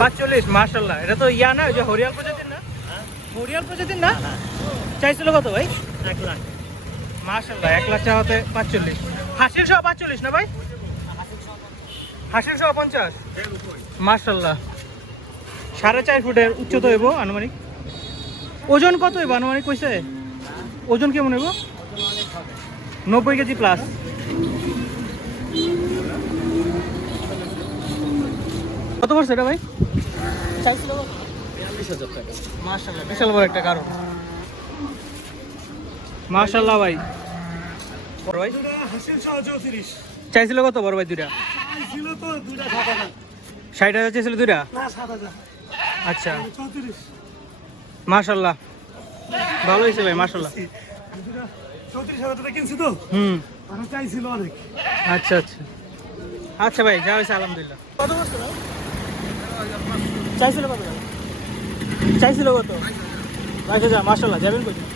পাঁচচল্লিশ মার্শাল্লাহ এটা তো ইয়া না যে হরিয়াল প্রজাতির না? হরিয়াল প্রজাতির না? চাইছিল কত ভাই? এক লাখ। মার্শাল্লাহ এক লাখ চাওয়াতে পাঁচচল্লিশ। হাসির সহ পাঁচচল্লিশ না ভাই? হাসির সহ পঞ্চাশ। মার্শাল্লাহ সাড়ে চার ফুটের উচ্চতা হইব আনুমানিক। ওজন কত হইব আনুমানিক কইছে? ওজন কেমন হইব? নব্বই কেজি প্লাস কত পড়ছে এটা ভাই? বিশাল বড় একটা কারণ। মার্শাল্লাহ ভাই। বড় চাইছিল কত বড় ভাই দুইটা? ষাট হাজার দুইটা? আচ্ছা। মার্শাল্লাহ ভালো হয়েছে ভাই মার্শাল্লাহ আচ্ছা আচ্ছা। আচ্ছা ভাই যা হয়েছে আলহামদুলিল্লাহ। কত বছর ভাই? চাইছিল কত? চাইছিল কত? বাইশ হাজার মার্শাল্লাহ যাবেন কোথায়